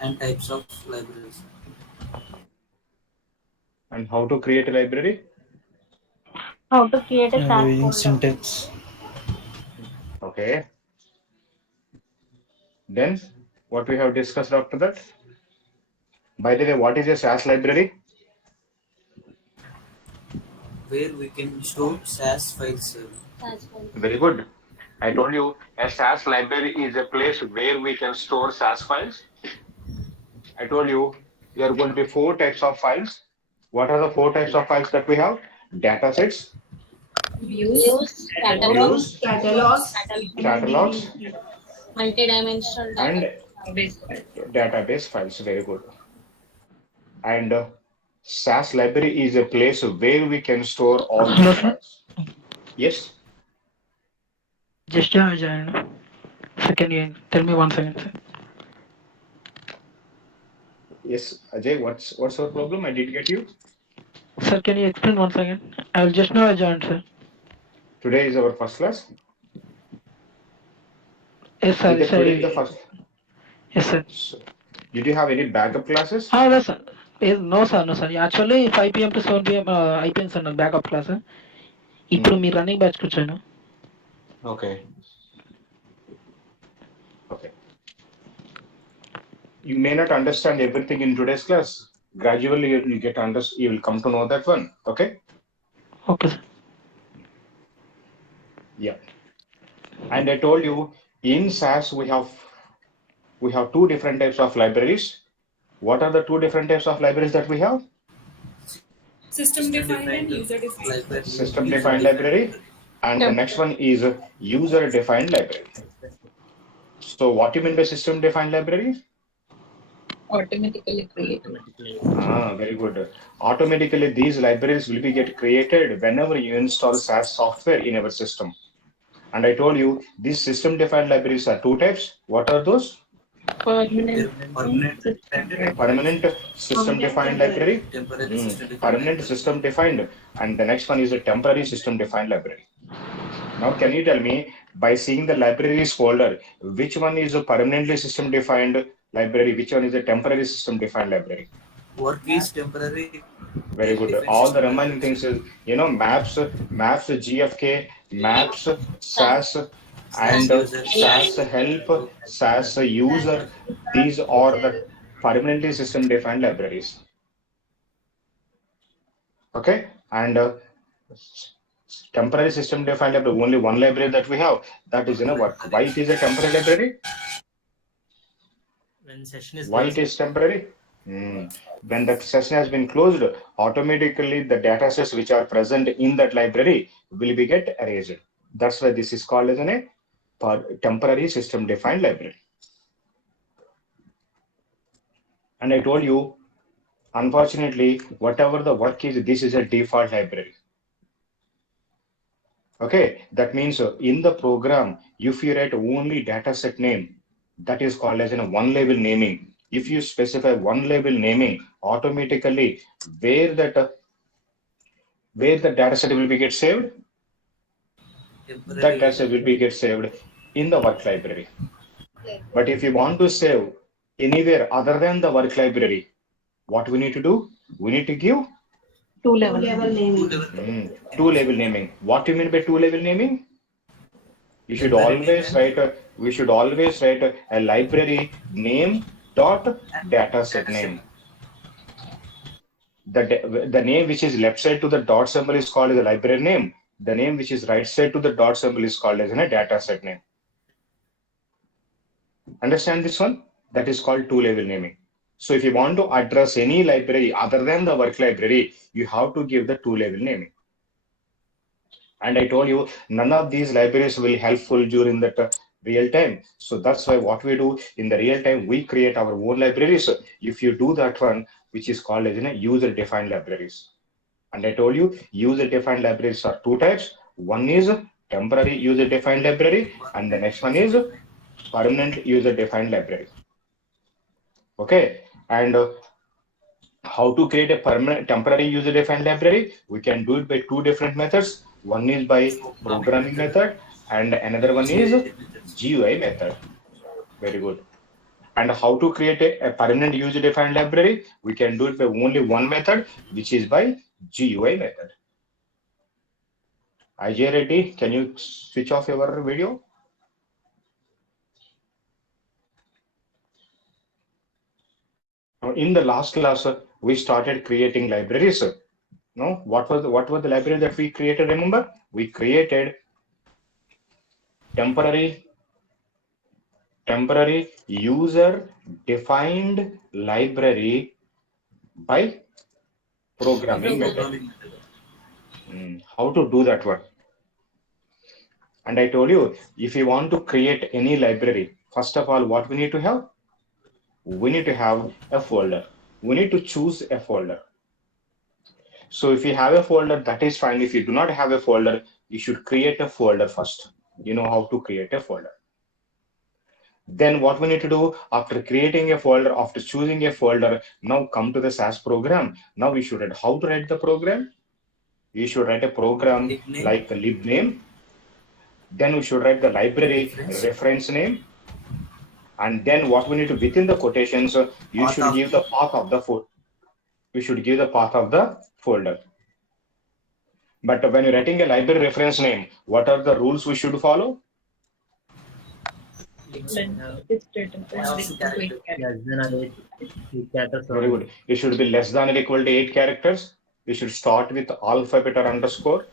and types of libraries. And how to create a library? How to create a SAS Using folder. syntax. Okay. Then what we have discussed after that? By the way, what is a SAS library? Where we can store SAS files. SAS folder. Very good. I told you a SAS library is a place where we can store SAS files. I told you there are going to be four types of files. What are the four types of files that we have? Data sets, Views, Views, catalogs, views, catalogs, catalogs, multi-dimensional and data. base file. database files. Very good. And SAS library is a place where we can store all Hello, these sir. files. Yes. Just joined. Sir, can you tell me 1 second, sir? Yes, Ajay, what's your problem? I did get you. Sir, can you explain 1 second? I'll just now I joined, sir. Today is our first class. Yes, sir. Either today is the first. Yes, sir. So, did you have any backup classes? Yes, sir. Yes, no, sir. No, sir. Actually, 5 p.m. to 7 p.m. అయిపోయింది sir నాకు backup class ఇప్పుడు మీ running బ్యాచ్కి వచ్చాను. Okay. Okay. You may not understand everything in today's class. Gradually, you get you will come to know that one. Okay. Okay sir. Yeah. And I told you in SAS we have two different types of libraries. What are the two different types of libraries that we have? System defined and user defined. Library. System defined library, and the next one is user defined library. So what do you mean by system defined library? Automatically created. Very good. Automatically these libraries will be get created whenever you install SAS software in our system. And I told you these system defined libraries are two types. What are those? Permanent system defined library, Temporary system defined permanent system defined, and the next one is a temporary system defined library. Now can you tell me, by seeing the libraries folder, which one is a permanently system defined library, which one is a temporary system defined library? Work is temporary. Very good. All the remaining things is, maps, GFK, maps, SAS, and SAS help, SAS user. These are the permanently system defined libraries. Okay. And temporary system defined library, only one library that we have, that is in a work. Why it is a temporary library? When session is Why it is temporary? When the session has been closed, automatically the data sets which are present in that library will be get erased. That's why this is called as a temporary system defined library. And I told you, unfortunately, whatever the work is, this is a default library. Okay, that means in the program, if you write only data set name, that is called as a one label naming. If you specify one label naming, automatically where the data set will be get saved, that data set will be get saved in the work library. But if you want to save anywhere other than the work library, what we need to do? We need to give Two level naming. two level naming. What do you mean by two level naming? You should always write we should always write a library name dot data set name. The name which is left side to the dot symbol is called as a library name. The name which is right side to the dot symbol is called as a data set name. Understand this one? That is called two level naming. So if you want to address any library other than the work library, you have to give the two level naming. And I told you, none of these libraries will helpful during that real time. So that's why what we do in the real time, we create our own libraries. If you do that one, which is called as user defined libraries. And I told you, user defined libraries are two types. One is temporary user defined library, and the next one is permanent user defined library. Okay. And how to create a permanent temporary user defined library? We can do it by two different methods. One is by programming method and another one is GUI method. Very good. And how to create a permanent user-defined library? We can do it by only one method, which is by GUI method. IJ Reddy, can you switch off your video? In the last class, we started creating libraries. No, what was the library that we created? Remember, we created temporary user defined library by programming method. Programming method. How to do that one? And I told you, if you want to create any library, first of all, what we need to have? We need to have a folder. We need to choose a folder. So if you have a folder, that is fine. If you do not have a folder, you should create a folder first. You know how to create a folder. Then what we need to do after creating a folder, after choosing a folder, now come to the SAS program. Now we should write how to write the program. We should write a program Libname. like libname. Then we should write the library reference name. And then what we need to, within the quotations, you Path should of give the path of the folder. You should give the path of the folder. But when you're writing a library reference name, what are the rules we should follow? Very good. It should be less than or equal to 8 characters. You should start with alphabet or underscore.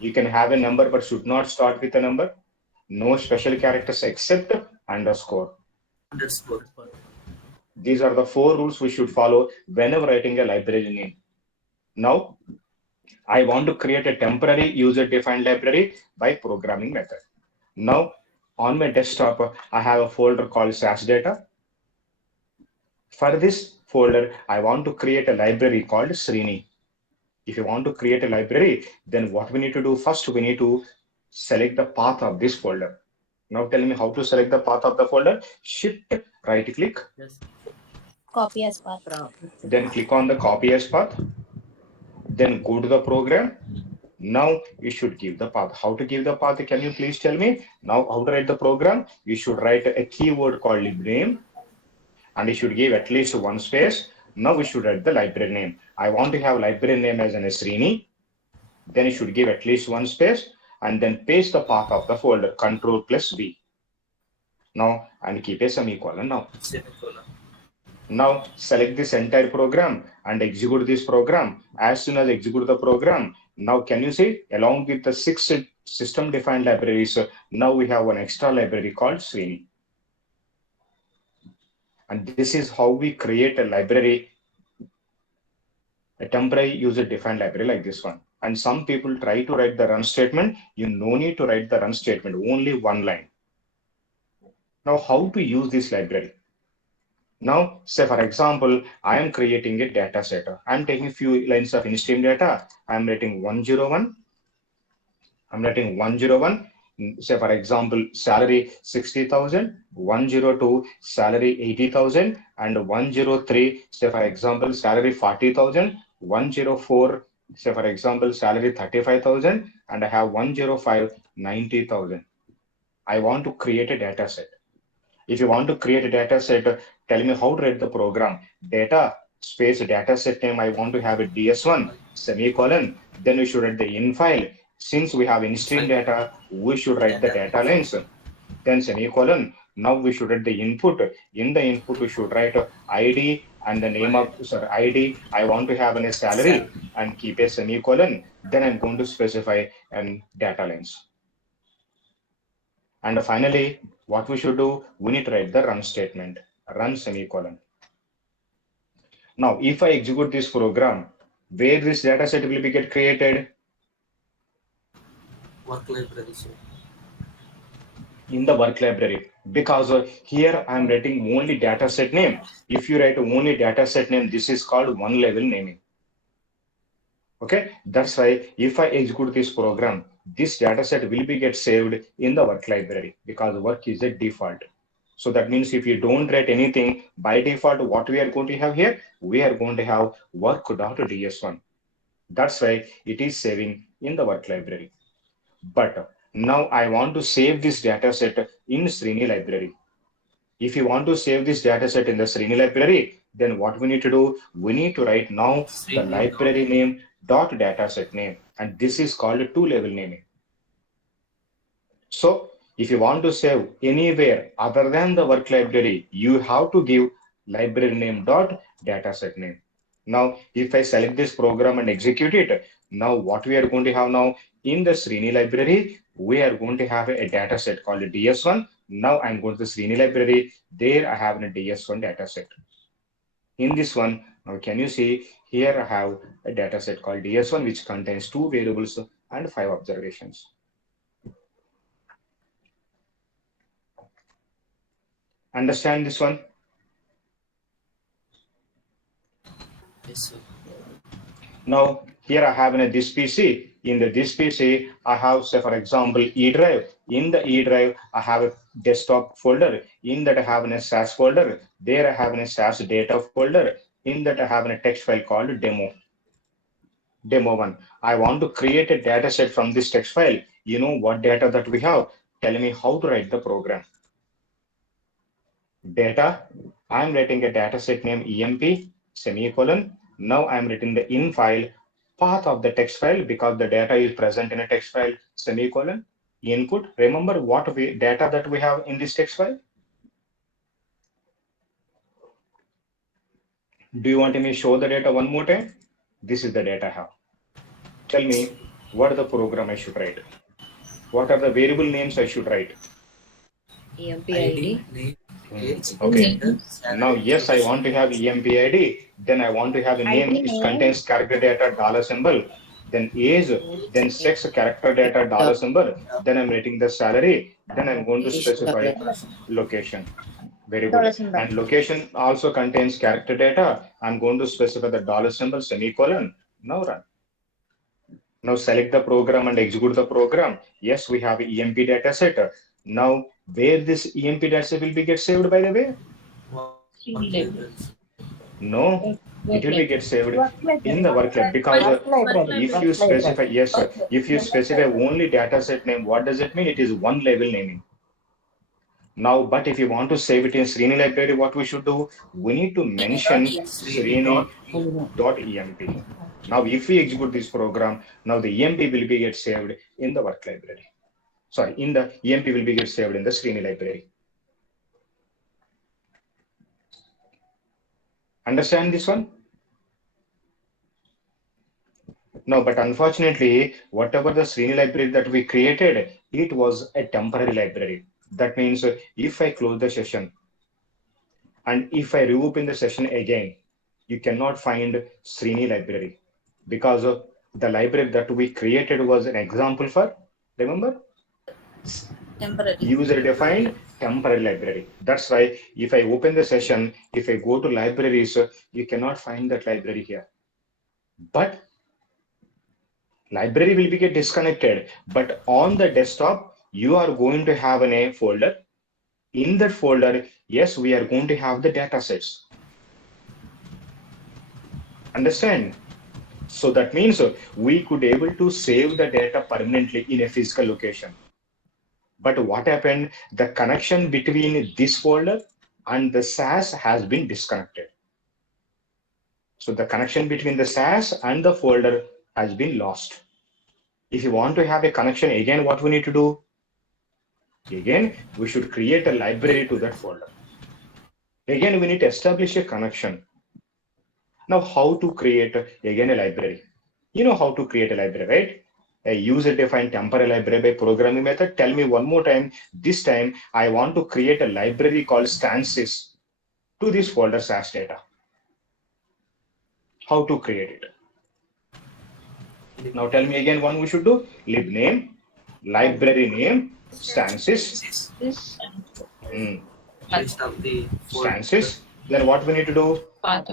You can have a number, but should not start with a number. No special characters except underscore. Underscore. These are the 4 rules we should follow whenever writing a library name. Now, I want to create a temporary user-defined library by programming method. Now, on my desktop, I have a folder called SAS data. For this folder, I want to create a library called Srini. If you want to create a library, then what we need to do first, we need to select the path of this folder. Now tell me how to select the path of the folder. Shift right click. Yes. Copy as path. Then click on the copy as path. Then go to the program. Now you should give the path. How to give the path? Can you please tell me? Now how to write the program? You should write a keyword called libname, and you should give at least one space. Now we should write the library name. I want to have library name as an Srini. Then you should give at least one space and then paste the path of the folder, Control plus V. Now, and keep a semicolon now. Semicolon. Now select this entire program and execute this program. As soon as execute the program, now can you see along with the 6 system defined libraries, now we have one extra library called Srini. And this is how we create a library, a temporary user defined library like this one. And some people try to write the run statement. You no need to write the run statement, only one line. Now, how to use this library? Now, say for example, I am creating a data set. I'm taking few lines of in-stream data. I'm writing 101. Say for example, salary 60,000, 102 salary 80,000, and 103, say for example, salary 40,000, 104, say for example, salary 35,000, and I have 105, 90,000. I want to create a data set. If you want to create a data set, tell me how to write the program. Data space data set name, I want to have a DS1, semicolon, then we should write the in file. Since we have in-stream data, we should write the data lines, then semicolon. Now we should write the input. In the input, we should write ID and the name of, sorry, ID. I want to have a salary and keep a semicolon. Then I'm going to specify data lines. And finally, what we should do, we need to write the run statement, run semicolon. Now, if I execute this program, where this data set will be get created? Work library. So. In the work library, because here I'm writing only data set name. If you write only data set name, this is called one level naming. Okay, that's why if I execute this program, this data set will be get saved in the work library because work is a default. So that means if you don't write anything by default, what we are going to have here, we are going to have work.ds1. That's why it is saving in the work library. But now I want to save this data set in Srini library. If you want to save this data set in the Srini library, then what we need to do, we need to write now the Srini library name dot dataset name, and this is called a two-level naming. So if you want to save anywhere other than the work library, you have to give library name dot dataset name. Now, if I select this program and execute it, now what we are going to have now in the Srini library, we are going to have a data set called DS1. Now I'm going to the Srini library. There I have a DS1 data set. In this one, now can you see here I have a data set called DS1, which contains 2 variables and 5 observations. Understand this one? Yes, sir. Now here I have in this PC. In this PC, I have, say for example, E drive. In the E drive, I have a desktop folder. In that I have a SAS folder. There I have a SAS data folder. In that I have a text file called demo1. I want to create a data set from this text file. You know what data that we have? Tell me how to write the program. Data, I'm writing a data set name EMP semicolon. Now I'm writing the in file path of the text file because the data is present in a text file semicolon. Input, remember what data that we have in this text file? Do you want me to show the data one more time? This is the data I have. Tell me what are the program I should write? What are the variable names I should write? EMP ID, ID. name, age, Okay. gender, Now, salary, yes, I location. want to have EMP ID. Then I want to have a name ID which name. contains character data dollar symbol. Then age, then sex character data dollar symbol. Then I'm writing the salary. Then I'm going to specify location. Very Dollar good. symbol. And location also contains character data. I'm going to specify the dollar symbol semicolon. Now run. Now select the program and execute the program. Yes, we have EMP data set. Now where this EMP data set will be get saved by the way? What label? No, it will be get saved Work in library. the work lab because Work library. if you specify, yes, sir, if you specify only data set name, what does it mean? It is one level naming. Now, but if you want to save it in Srini library, what we should do? We need to mention Srini Srini dot dot emp. Now, if we execute this program, now the emp will be get saved in the work library. Sorry, in the emp will be get saved in the Srini library. Understand this one? No, but unfortunately, whatever the Srini library that we created, it was a temporary library. That means if I close the session and if I reopen the session again, you cannot find Srini library because the library that we created was an example for, remember? Temporary. User defined temporary library. That's why if I open the session, if I go to libraries, you cannot find that library here. But library will be get disconnected, but on the desktop you are going to have a folder. In that folder, yes, we are going to have the data sets. Understand? So that means we could able to save the data permanently in a physical location. But what happened? The connection between this folder and the SAS has been disconnected. So the connection between the SAS and the folder has been lost. If you want to have a connection again, what we need to do? Again, we should create a library to that folder. Again, we need to establish a connection. Now, how to create again a library? You know how to create a library, right? A user-defined temporary library by programming method. Tell me one more time. This time, I want to create a library called stances to this folder SAS data. How to create it? Now, tell me again what we should do. Lib name, library name, stances. List of the Stances. Then what we need to do? Path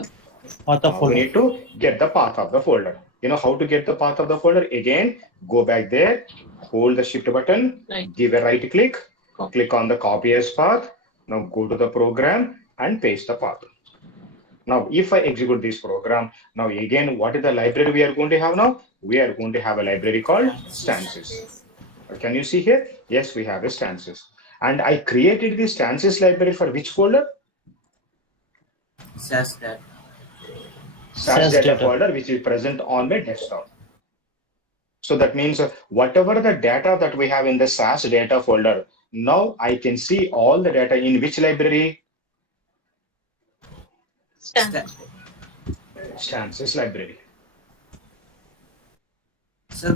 We of folder. need to get the path of the folder. You know how to get the path of the folder? Again, go back there, hold the shift button, give a right click, click on the copy as path. Now go to the program and paste the path. Now, if I execute this program, now again, what is the library we are going to have now? We are going to have a library called stances. Can you see here? Yes, we have a stances. And I created this Chances library for which folder? SAS data. SAS data folder, which is present on my desktop. So that means whatever the data that we have in the SAS data folder, now I can see all the data in which library? Chances library. Sir,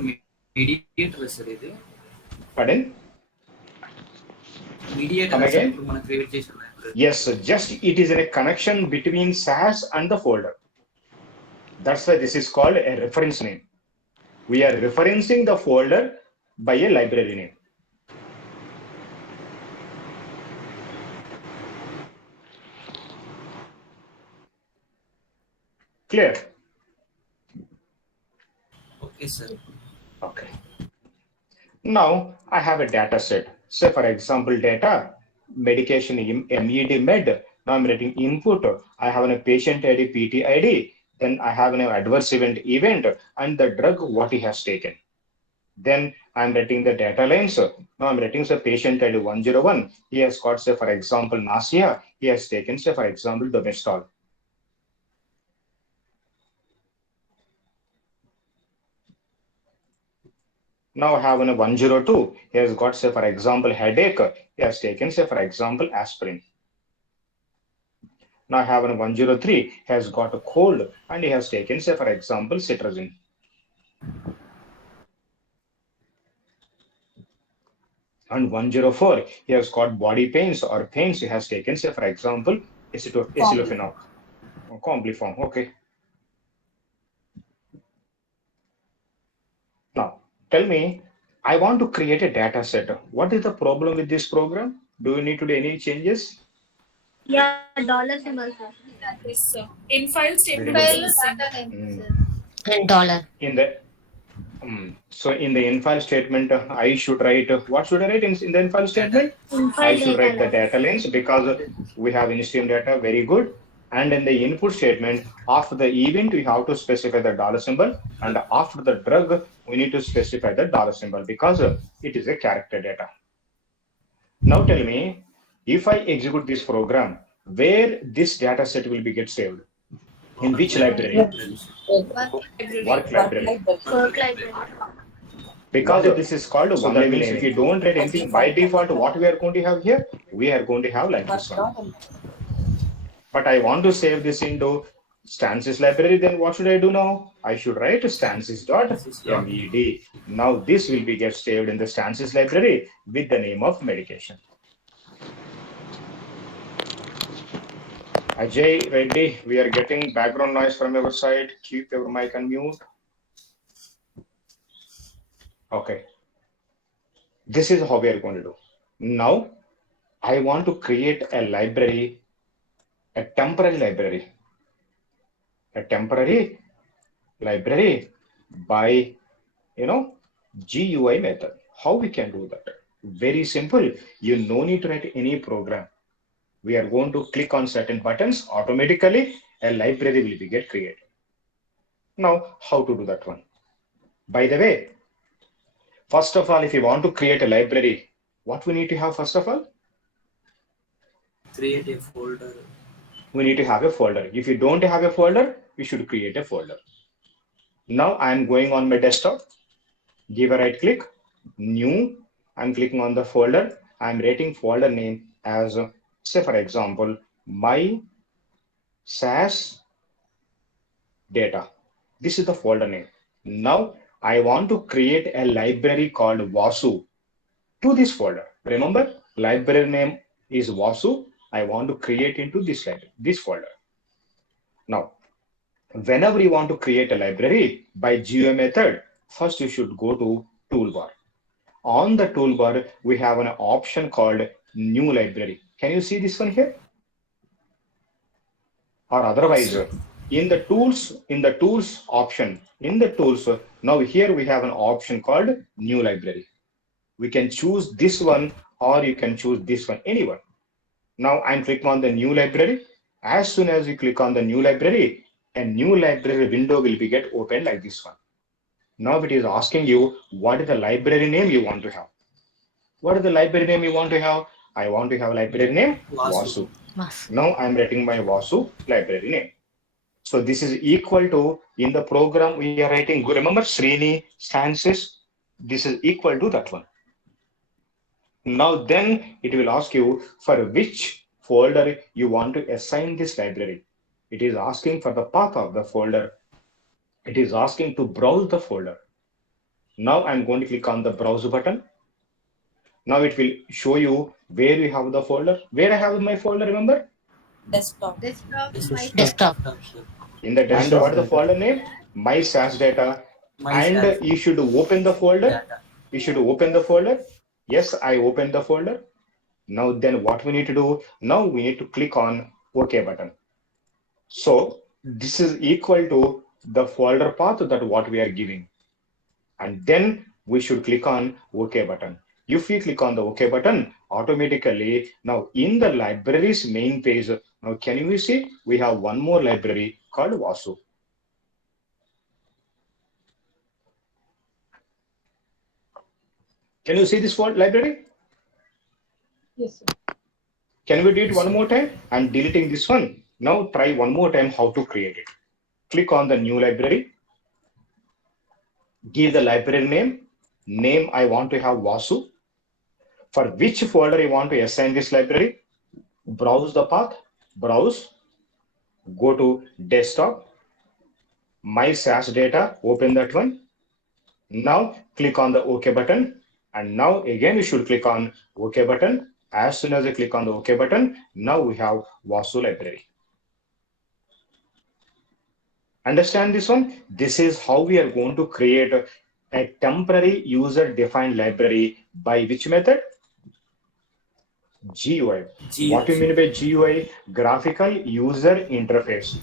mediator sir ఇది. Pardon? Mediator Come sir again? ఇప్పుడు మనం create చేసిన library. Yes, just it is in a connection between SAS and the folder. That's why this is called a reference name. We are referencing the folder by a library name. Clear? Okay sir. Okay. Now I have a data set. Say for example, data, medication MED med. Now I'm writing input. I have a patient ID, PT ID. Then I have an adverse event and the drug what he has taken. Then I'm writing the data lines. Now I'm writing the patient ID 101. He has got, say for example, nausea. He has taken, say for example, domestol. Now I have a 102. He has got, say for example, headache. He has taken, say for example, aspirin. Now I have a 103. He has got a cold and he has taken, say for example, cetirizine. And 104, he has got body pains or pains. He has taken, say for example, acetylphenol. Compliform. Okay. Now, tell me, I want to create a data set. What is the problem with this program? Do you need to do any changes? Yeah, dollar symbol, sir. Yes, sir. In file statement Very is good. missing. And dollar. In the so in the infile statement, I should write, what should I write in the infile statement? I should write the data length because we have in-stream data, very good. And in the input statement, after the event, we have to specify the dollar symbol. And after the drug, we need to specify the dollar symbol because it is a character data. Now tell me, if I execute this program, where this data set will be get saved? In which library? Work library. Work library. Because this is called one level naming. If you don't write anything by default, what we are going to have here? We are going to have like this one. But I want to save this into stances library, then what should I do now? I should write stances.med. Now this will be get saved in the stances library with the name of medication. Ajay Reddy, we are getting background noise from your side. Keep your mic on mute. Okay. This is how we are going to do. Now, I want to create a library, a temporary library by, GUI method. How we can do that? Very simple. You no need to write any program. We are going to click on certain buttons. Automatically, a library will be get created. Now, how to do that one? By the way, first of all, if you want to create a library, what we need to have first of all? Create a folder. We need to have a folder. If you don't have a folder, we should create a folder. Now I am going on my desktop. Give a right click, new. I'm clicking on the folder. I'm rating folder name as, say for example, my SAS data. This is the folder name. Now I want to create a library called Vasu to this folder. Remember, library name is Vasu. I want to create into this library, this folder. Now, whenever you want to create a library by GUI method, first you should go to toolbar. On the toolbar, we have an option called new library. Can you see this one here? Or otherwise, in the tools option, now here we have an option called new library. We can choose this one or you can choose this one, anyone. Now I'm clicking on the new library. As soon as you click on the new library, a new library window will be get open like this one. Now it is asking you what is the library name you want to have. What is the library name you want to have? I want to have a library name Vasu. Vasu. Now I'm writing my Vasu library name. So this is equal to, in the program we are writing, remember Srini stances, this is equal to that one. Now then it will ask you for which folder you want to assign this library. It is asking for the path of the folder. It is asking to browse the folder. Now I'm going to click on the browse button. Now it will show you where you have the folder. Where I have my folder, remember? Desktop. Desktop. In the desktop, what is the folder name? My SAS data. And you should open the folder. Data. You should open the folder. Yes, I opened the folder. Now then what we need to do? Now we need to click on OK button. So this is equal to the folder path that what we are giving. And then we should click on OK button. If we click on the OK button, automatically now in the libraries main page, now can you see we have one more library called Vasu. Can you see this library? Yes, sir. Can we do it one more time? I'm deleting this one. Now try one more time how to create it. Click on the new library. Give the library name. Name I want to have Vasu. For which folder you want to assign this library? Browse the path. Browse. Go to desktop. My SAS data. Open that one. Now click on the OK button. And now again you should click on OK button. As soon as you click on the OK button, now we have Vasu library. Understand this one? This is how we are going to create a temporary user-defined library by which method? GUI. What do you mean by GUI? Graphical user interface.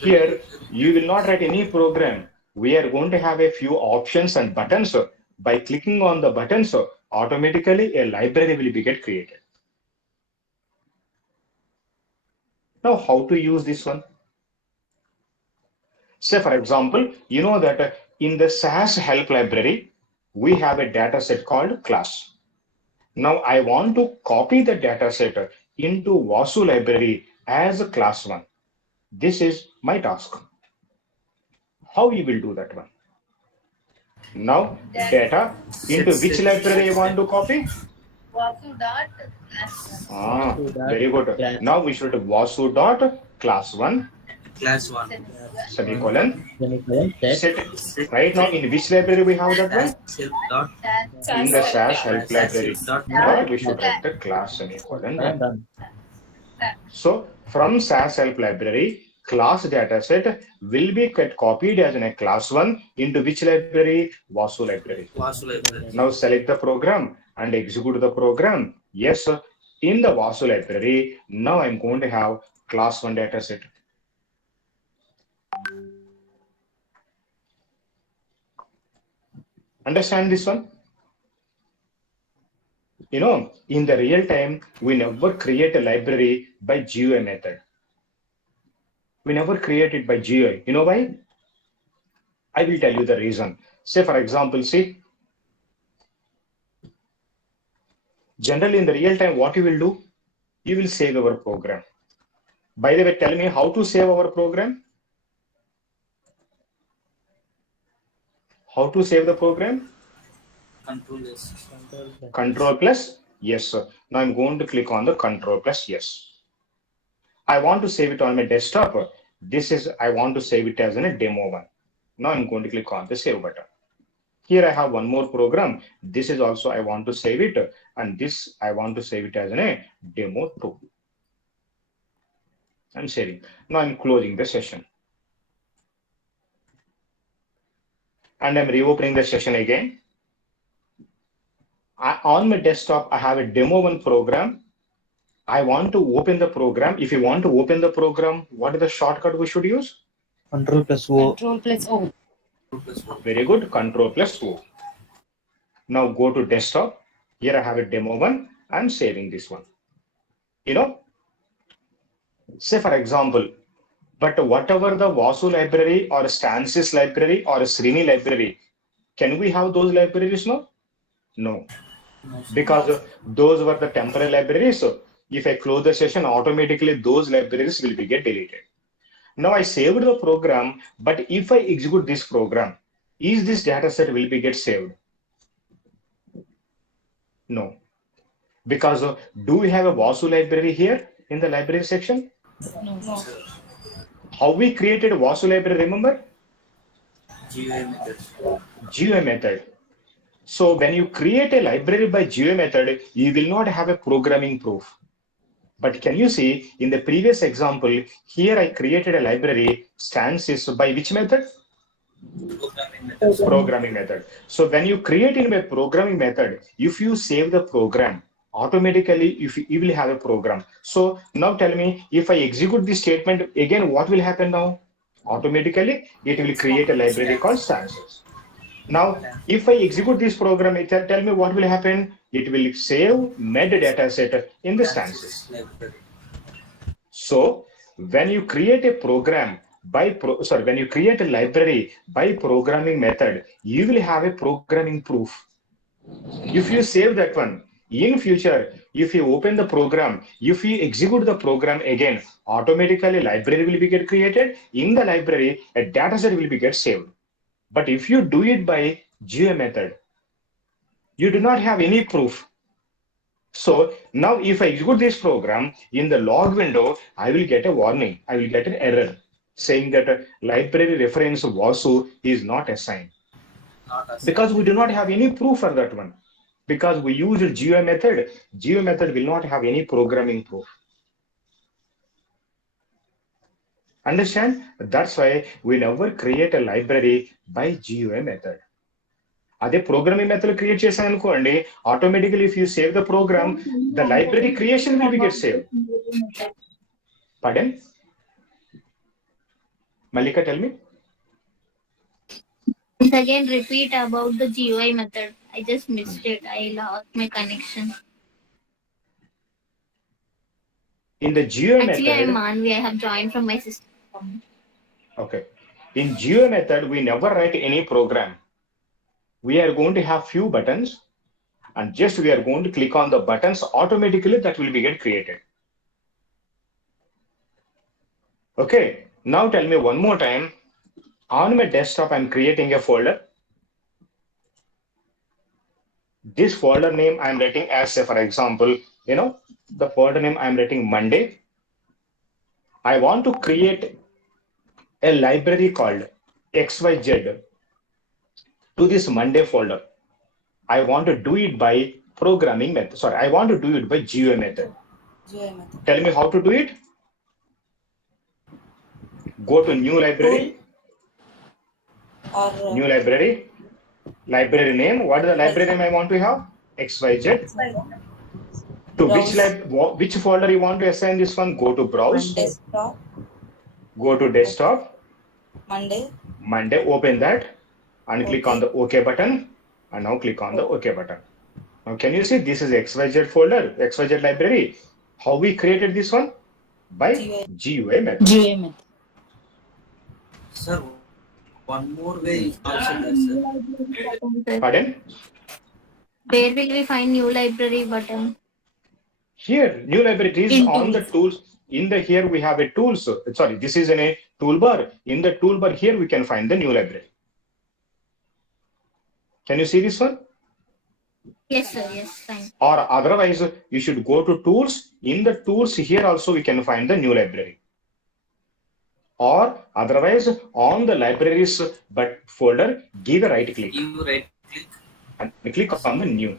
Here, you will not write any program. We are going to have a few options and buttons. By clicking on the buttons, automatically a library will be get created. Now, how to use this one? Say, for example, you know that in the SAS help library, we have a data set called class. Now, I want to copy the data set into Vasu library as a class one. This is my task. How you will do that one? Now, data into which library you want to copy? Very good. Now we should Vasu dot class one. Class 1. Semicolon. Set. Right now, in which library we have that one? Dot. In the SAS help library. Dot. Dot we should write the class semicolon. So from SAS help library, class dataset will be copied as in a class one into which library? Vasu library. Vasu library. Now select the program and execute the program. Yes, in the Vasu library, now I'm going to have class one dataset. Understand this one? You know, in the real time, we never create a library by GUI method. We never create it by GUI. You know why? I will tell you the reason. Say, for example, see, generally in the real time, what you will do? You will save our program. By the way, tell me how to save our program. How to save the program? Control S. Control plus yes, sir. Now I'm going to click on the control plus yes. I want to save it on my desktop. This is, I want to save it as a demo one. Now I'm going to click on the save button. Here I have one more program. This is also I want to save it, and this I want to save it as a demo 2. I'm saving. Now I'm closing the session. And I'm reopening the session again. On my desktop, I have a demo 1 program. I want to open the program. If you want to open the program, what is the shortcut we should use? Control plus O. Control plus O. Very good. Control plus O. Now go to desktop. Here I have a demo 1. I'm saving this one. You know, say for example, but whatever the Vasu library or Stances library or Srini library, can we have those libraries now? No. No, sir. because those were the temporary libraries. So if I close the session, automatically those libraries will be get deleted. Now I saved the program, but if I execute this program, is this data set will be get saved? No, because do we have a Vasu library here in the library section? No. No. Sir. How we created Vasu library, remember? GUI method. GUI method. So when you create a library by GUI method, you will not have a programming proof. But can you see in the previous example, here I created a library stances by which method? Programming method. Sir. Programming method. So when you create in a programming method, if you save the program, automatically you will have a program. So now tell me, if I execute this statement again, what will happen now? Automatically, it will create a library called stances. Now, if I execute this program, tell me what will happen. It will save metadata set in the stances. Library. So when you create a program when you create a library by programming method, you will have a programming proof. If you save that one, in future, if you open the program, if you execute the program again, automatically library will be get created. In the library, a data set will be get saved. But if you do it by GUI method, you do not have any proof. So now if I execute this program in the log window, I will get a warning. I will get an error saying that library reference Vasu is not assigned Not assigned. because we do not have any proof for that one. Because we use a GUI method, GUI method will not have any programming proof. Understand? That's why we never create a library by GUI method. అదే programming method create చేశాను అనుకోండి, automatically if you save the program, the library creation will be get save. Pardon? Malika, tell me. Once again, repeat about the GUI method. I just missed it. I lost my connection. In the GUI Actually, method, I'm Manvi. I have joined from my system. okay. In GUI method, we never write any program. We are going to have few buttons, and just we are going to click on the buttons. Automatically, that will be get created. Okay. Now tell me one more time. On my desktop, I'm creating a folder. This folder name I'm writing as, say, for example, the folder name I'm writing Monday. I want to create a library called XYZ to this Monday folder. I want to do it by programming method. Sorry, I want to do it by GUI method. GUI method. Tell me how to do it. Go to new library. Or New library. Library name. What is the library name I want to have? XYZ. To which folder you want to assign this one? Go to browse. desktop. Go to desktop. Monday. Open that and click on Okay. the OK button. And now click on the OK button. Now can you see this is XYZ folder, XYZ library. How we created this one? By GUI method. GUI method. Sir, one more way is also there, sir. Pardon? Where will we find new library button? Here, new library is In on the tools. In the here we have a tools. Sorry, this is in a toolbar. In the toolbar here we can find the new library. Can you see this one? Yes, sir. Yes, fine. Or otherwise, you should go to tools. In the tools here also we can find the new library. Or otherwise, on the libraries but folder, give a right click You right click. and click on the new.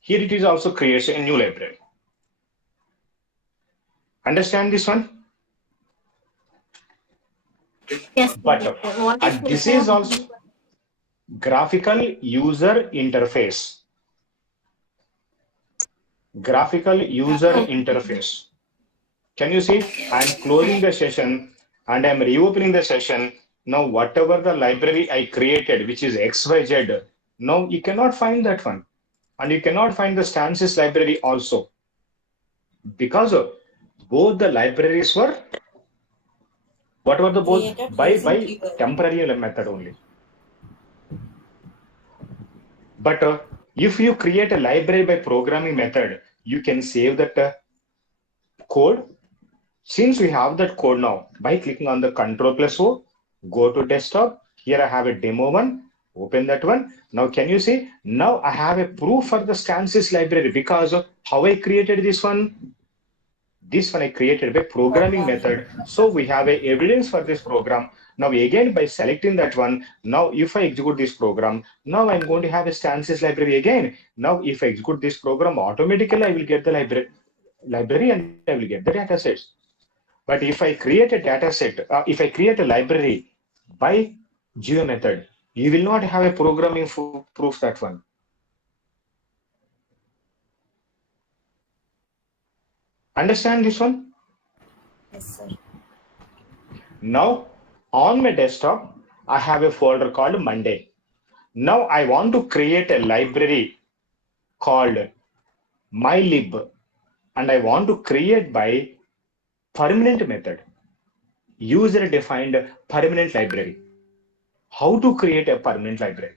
Here it is also creates a new library. Understand this one? Yes, sir. But Yes, sir. What is and this is also graphical user interface. Graphical user interface. Can you see? I'm closing the session and I'm reopening the session. Now, whatever the library I created, which is XYZ, now you cannot find that one. And you cannot find the stances library also. Because both the libraries were, what were the both? Created By using GUI. temporary method only. But if you create a library by programming method, you can save that code. Since we have that code now, by clicking on the Control plus O, go to desktop. Here I have a demo one. Open that one. Now can you see? Now I have a proof for the stances library because of how I created this one. This one I created by programming method. So we have a evidence for this program. Now again by selecting that one, now if I execute this program, now I'm going to have a stances library again. Now if I execute this program, automatically I will get the library and I will get the data sets. But if I create a data set, if I create a library by geo method, you will not have a programming proof that one. Understand this one? Yes, sir. Now on my desktop, I have a folder called Monday. Now I want to create a library called mylib and I want to create by permanent method, user defined permanent library. How to create a permanent library?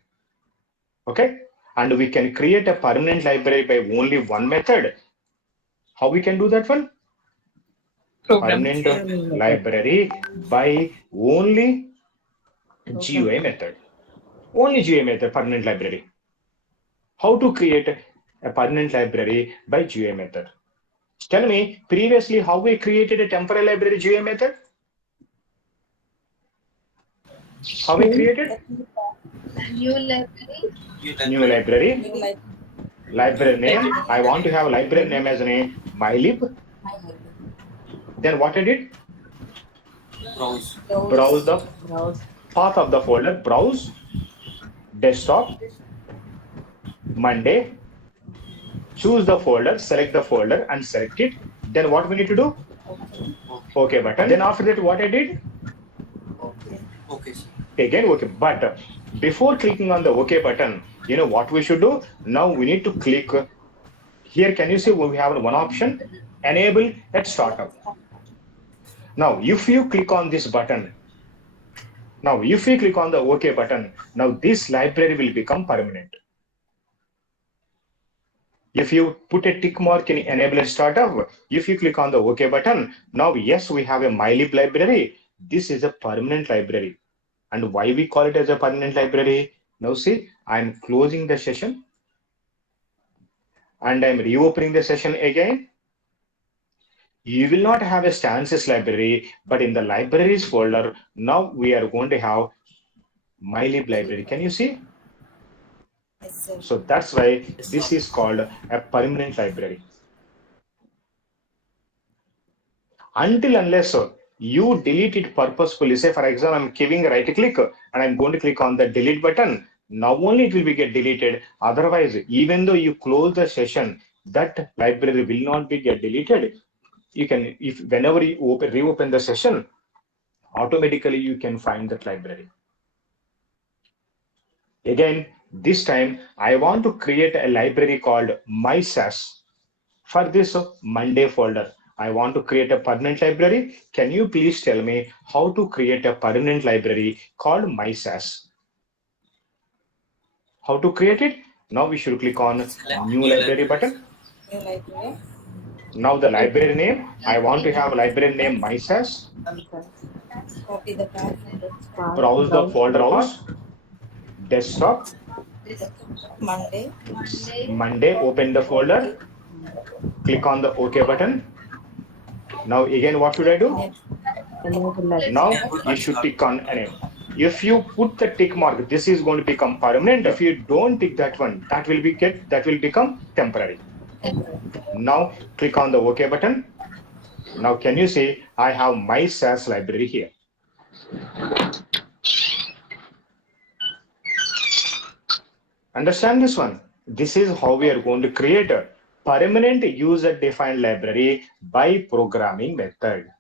Okay, and we can create a permanent library by only one method. How we can do that one? Permanent library by only GUI method. Only GUI method, permanent library. How to create a permanent library by GUI method? Tell me previously how we created a temporary library GUI method? How we created? New library. New library. You like Library name. I want to have library name as name mylib. my library. Then what I did? Browse. Browse the path of the folder. Browse desktop Monday. Choose the folder, select the folder and select it. Then what we need to do? Okay button. Then after that what I did? Okay, sir. Again okay. But before clicking on the OK button, you know what we should do? Now we need to click here. Can you see we have one option? Enable at startup. Now if you click on this button, now if you click on the OK button, now this library will become permanent. If you put a tick mark in enable startup, if you click on the OK button, now yes, we have a mylib library. This is a permanent library. And why we call it as a permanent library? Now see, I'm closing the session and I'm reopening the session again. You will not have a stances library, but in the libraries folder, now we are going to have mylib library. Can you see? Yes, sir. So that's why this is called a permanent library. Until unless you delete it purposefully, say for example, I'm giving a right click and I'm going to click on the delete button. Now only it will be get deleted. Otherwise, even though you close the session, that library will not be get deleted. You can, if whenever you reopen the session, automatically you can find that library. Again, this time I want to create a library called MySAS. For this Monday folder, I want to create a permanent library. Can you please tell me how to create a permanent library called MySAS? How to create it? Now we should click on new library button. New library. Now the library name, I want to have library name MySAS. Copy the path. Browse the folder path. Desktop. Monday. Monday, open the folder. Click on the OK button. Now again, what should I do? Now you should tick on enable. If you put the tick mark, this is going to become permanent. If you don't tick that one, that will become temporary. Now click on the OK button. Now can you see I have my SAS library here? Understand this one? This is how we are going to create a permanent user-defined library by programming method.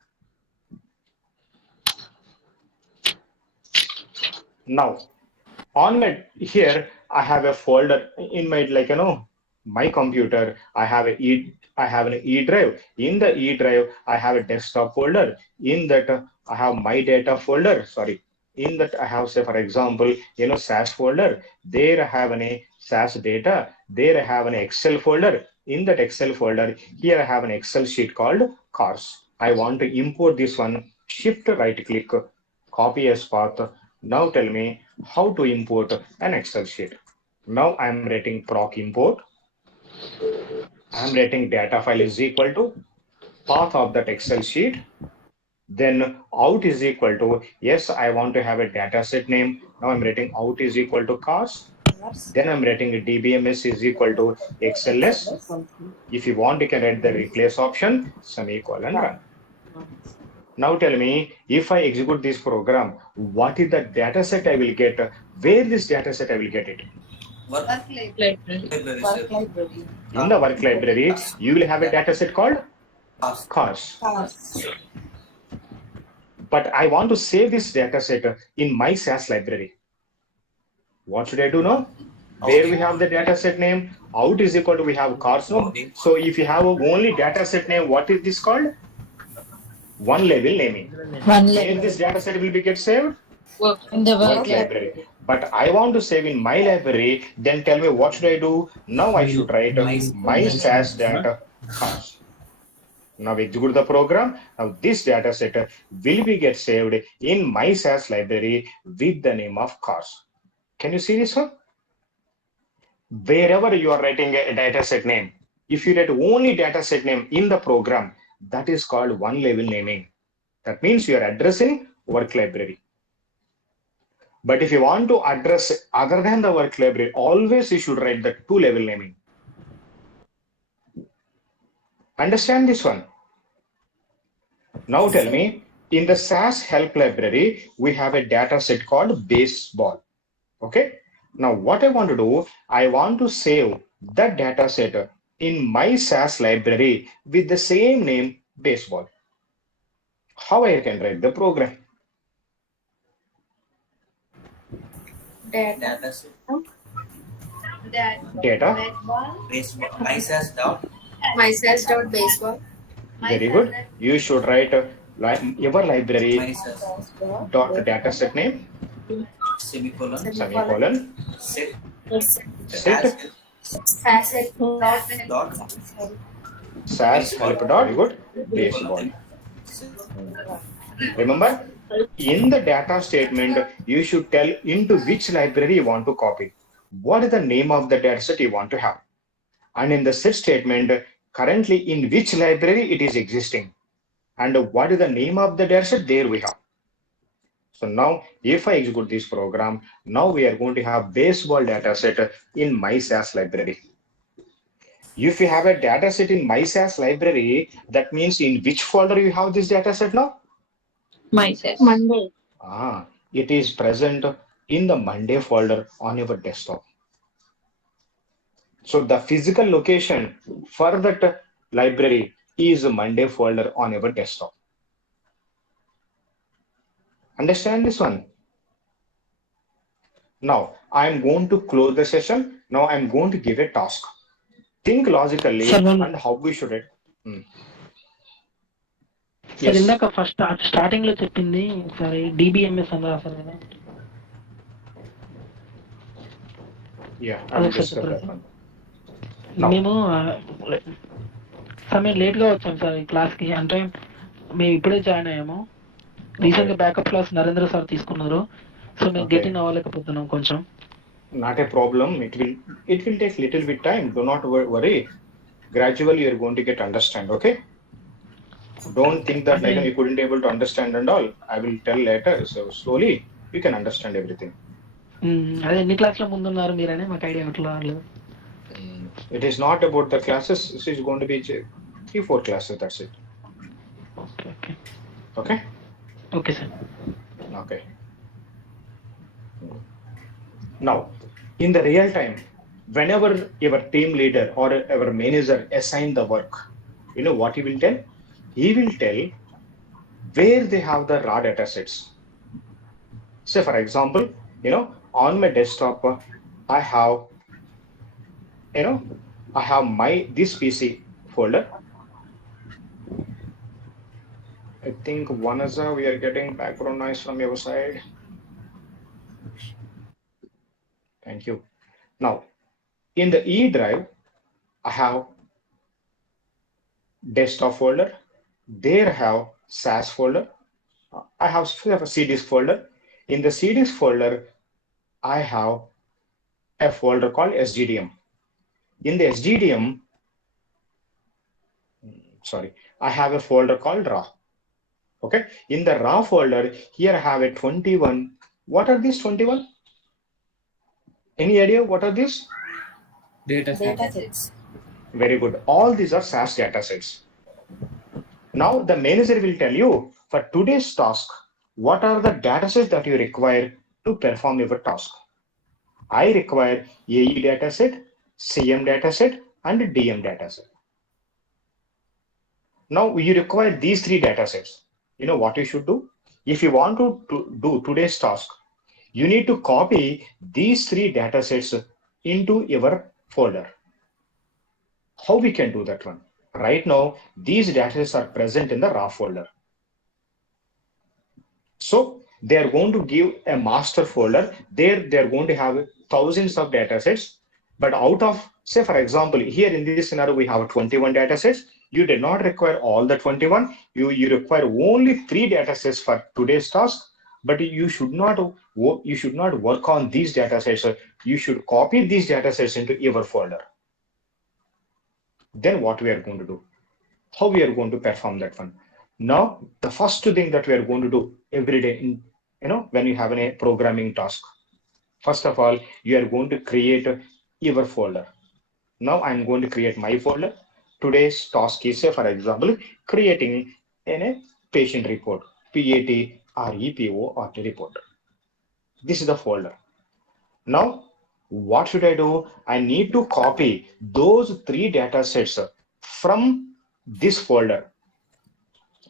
Now, on my here, I have a folder in my my computer. I have an E drive. In the E drive, I have a desktop folder. In that, I have my data folder. Sorry. In that I have, say, for example, SAS folder. There I have a SAS data. There I have an Excel folder. In that Excel folder, here I have an Excel sheet called cars. I want to import this one. Shift right click, copy as path. Now tell me how to import an Excel sheet. Now I am writing proc import. I am writing data file is equal to path of that Excel sheet. Then out is equal to, yes, I want to have a data set name. Now I'm writing out is equal to cars. Then I'm writing a DBMS is equal to XLS. If you want, you can write the replace option, semicolon run. Now tell me, if I execute this program, what is the data set I will get? Where this data set I will get it? Work Library. library, Work sir. library. In the work library, you will have a data set called Cars. cars. Cars. But I want to save this data set in my SAS library. What should I do now? Where we have the data set name, out is equal to we have cars now. So if you have only data set name, what is this called? One label naming. One Where library. this data set will be get saved? Work. In the Work work library. But I want to save in my library, then tell me what should I do? Now I should write my SAS data cars. Now execute the program. Now this data set will be get saved in my SAS library with the name of cars. Can you see this one? Wherever you are writing a data set name, if you write only data set name in the program, that is called one label naming. That means you are addressing work library. But if you want to address other than the work library, always you should write the two label naming. Understand this one? Now tell me, in the SAS help library, we have a data set called baseball. Okay. Now what I want to do, I want to save that data set in my SAS library with the same name baseball. How I can write the program? Data set. Data. Baseball. MySAS dot. baseball. Very good. You should write your library MySAS. dot data set name Semicolon. semicolon Set. set Dot. SAS help dot very good baseball. Remember, in the data statement, you should tell into which library you want to copy. What is the name of the data set you want to have? And in the set statement, currently in which library it is existing. And what is the name of the data set there we have. So now if I execute this program, now we are going to have baseball data set in my SAS library. If you have a data set in my SAS library, that means in which folder you have this data set now? MySAS. Monday. It is present in the Monday folder on your desktop. So the physical location for that library is a Monday folder on your desktop. Understand this one? Now I'm going to close the session. Now I'm going to give a task. Think logically and how we should it. Sir ఇందాక first starting లో చెప్పింది సరే DBMS అని రాశారు కదా మేము sir మేము లేట్గా వచ్చాం సార్ ఈ క్లాస్కి అంటే మేము ఇప్పుడే జాయిన్ అయ్యాము రీసెంట్గా బ్యాకప్ క్లాస్ నరేంద్ర సార్ తీసుకున్నారు సో మేము గెట్ ఇన్ అవ్వలేకపోతున్నాం కొంచెం Not a problem. It will take little bit time. Do not worry. Gradually you are going to get understand. Okay. Don't think that like you couldn't able to understand and all. I will tell later. So slowly you can understand everything. అదే ఎన్ని క్లాసుల ముందు ఉన్నారు మీరనే మాకు idea ఎట్లా లేదు. It is not about the classes. This is going to be 3-4 classes. That's it. Okay. Okay. Okay, sir. Okay. Now, in the real time, whenever your team leader or our manager assign the work, you know what he will tell? He will tell where they have the raw data sets. Say, for example, on my desktop, I have this PC folder. I think we are getting background noise from your side. Thank you. Now, in the E drive, I have desktop folder. There I have SAS folder. I have a CDs folder. In the CDs folder, I have a folder called SGDM. In the SGDM, sorry, I have a folder called RAW. Okay. In the RAW folder, here I have a 21. What are these 21? Any idea what are these? Data Datasets. Very good. All these are SAS datasets. Now the manager will tell you for today's task, what are the datasets that you require to perform your task. I require AE dataset, CM dataset, and DM dataset. Now you require these three datasets. You know what you should do? If you want to do today's task, you need to copy these three datasets into your folder. How we can do that one? Right now, these datasets are present in the RAW folder. So they are going to give a master folder. There they are going to have thousands of datasets. But out of, say for example, here in this scenario, we have 21 datasets. You did not require all the 21. You require only 3 datasets for today's task. But you should not work on these datasets. You should copy these datasets into your folder. Then what we are going to do? How we are going to perform that one? Now, the first thing that we are going to do every day, when you have a programming task, first of all, you are going to create your folder. Now, I'm going to create my folder. Today's task is, for example, creating a patient report, PATREPO report. This is the folder. Now, what should I do? I need to copy those 3 data sets from this folder,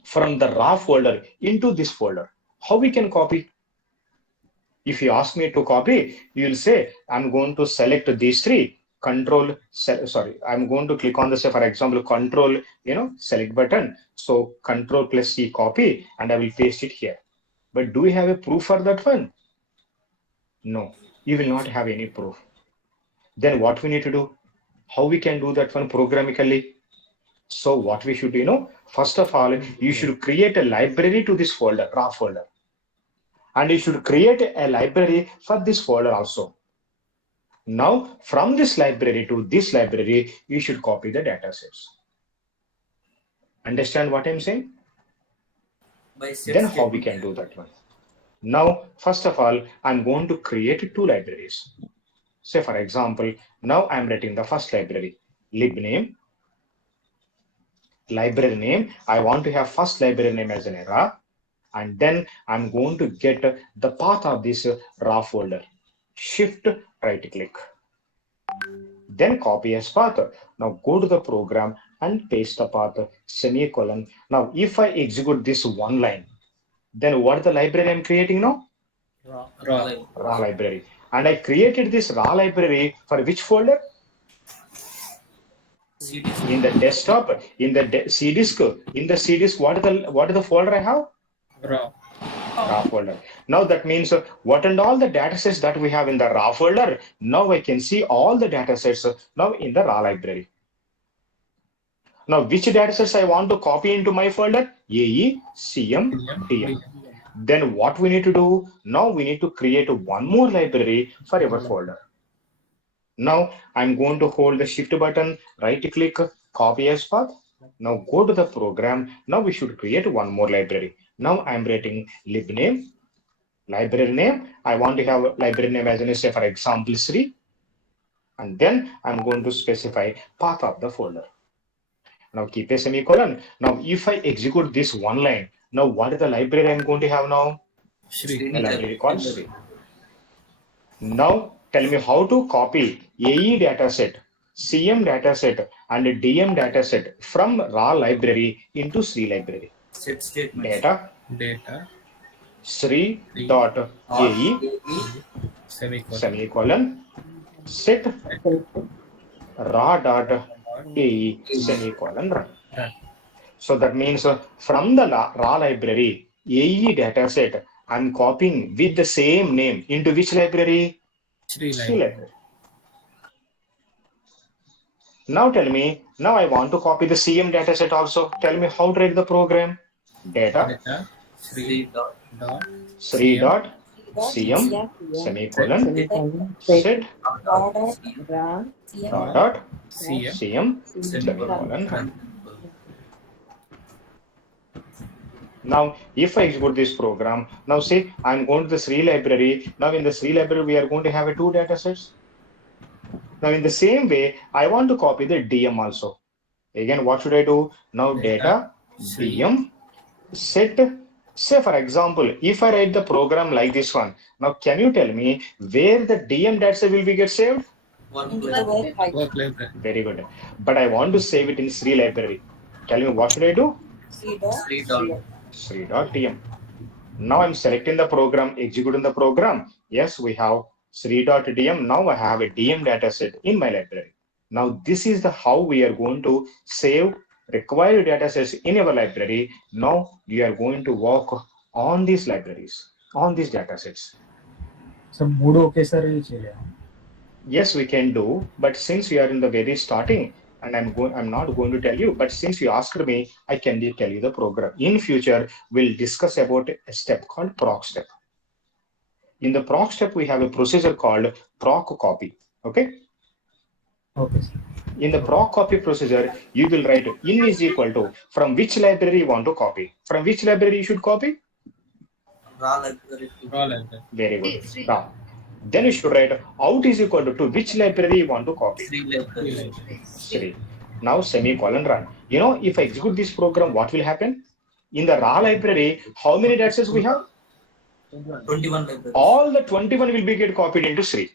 from the RAW folder into this folder. How we can copy? If you ask me to copy, you will say, I'm going to select these 3, I'm going to click on the, say, for example, control, select button. So control plus C copy, and I will paste it here. But do we have a proof for that one? No, you will not have any proof. Then what we need to do? How we can do that one programmatically? So what we should do, first of all, you should create a library to this folder, RAW folder. And you should create a library for this folder also. Now, from this library to this library, you should copy the datasets. Understand what I'm saying? Then how we can do that one? Now, first of all, I'm going to create 2 libraries. Say, for example, now I'm writing the first library, libname, library name. I want to have first library name as an RAW, and then I'm going to get the path of this RAW folder. Shift right click. Then copy as path. Now go to the program and paste the path, semicolon. Now, if I execute this one line, then what the library I'm creating now? RAW library. And I created this RAW library for which folder? In the desktop, in the C disk. In the C disk, what is the folder I have? RAW folder. Now that means what and all the datasets that we have in the RAW folder, now I can see all the datasets now in the RAW library. Now which datasets I want to copy into my folder? AE, CM, DM. Then what we need to do? Now we need to create one more library for our folder. Now I'm going to hold the shift button, right click, copy as path. Now go to the program. Now we should create one more library. Now I'm writing libname, library name. I want to have library name as an, say, for example, Sri. And then I'm going to specify path of the folder. Now keep a semicolon. Now if I execute this one line, now what is the library I'm going to have now? Shri. A library called Sri. Now tell me how to copy AE dataset, CM dataset, and DM dataset from RAW library into Sri library. Set statements. Data Sri dot AE semicolon set raw dot AE semicolon run. So that means from the raw library AE dataset, I'm copying with the same name into which library? Sri C library. library. Now tell me, now I want to copy the CM dataset also. Tell me how to write the program. Data Data Sri dot Sri CM dot CM set semicolon Set set dot CM dot dot dot CM CM semicolon semicolon run. run. Now, if I execute this program, now see, I'm going to the Sri library. Now in the Sri library, we are going to have a two data sets. Now in the same way, I want to copy the DM also. Again, what should I do? Now Data data Sri DM set. Say for example, if I write the program like this one, now can you tell me where the DM data set will be get saved? work into the library. work Work library. Very good. But I want to save it in Sri library. Tell me what should I do? Sri dot Sri.tm. Now I'm selecting the program, executing the program. Yes, we have Sri.dm. Now I have a DM dataset in my library. Now this is the how we are going to save required datasets in our library. Now you are going to work on these libraries, on these datasets. So మూడు ఒకేసారి చేయలేము. Yes, we can do, but since we are in the very starting, and I'm not going to tell you, but since you asked me, I can tell you the program. In future, we'll discuss about a step called proc step. In the proc step, we have a procedure called proc copy. Okay. Okay sir. In the proc copy procedure, you will write in is equal to from which library you want to copy. From which library you should copy? raw library. Raw library. Very good. Raw. Then you should write out is equal to which library you want to copy. Sri library. Sri. Now semicolon run. You know, if I execute this program, what will happen? In the raw library, how many datasets we have? 21 libraries. All the 21 will be get copied into Sri.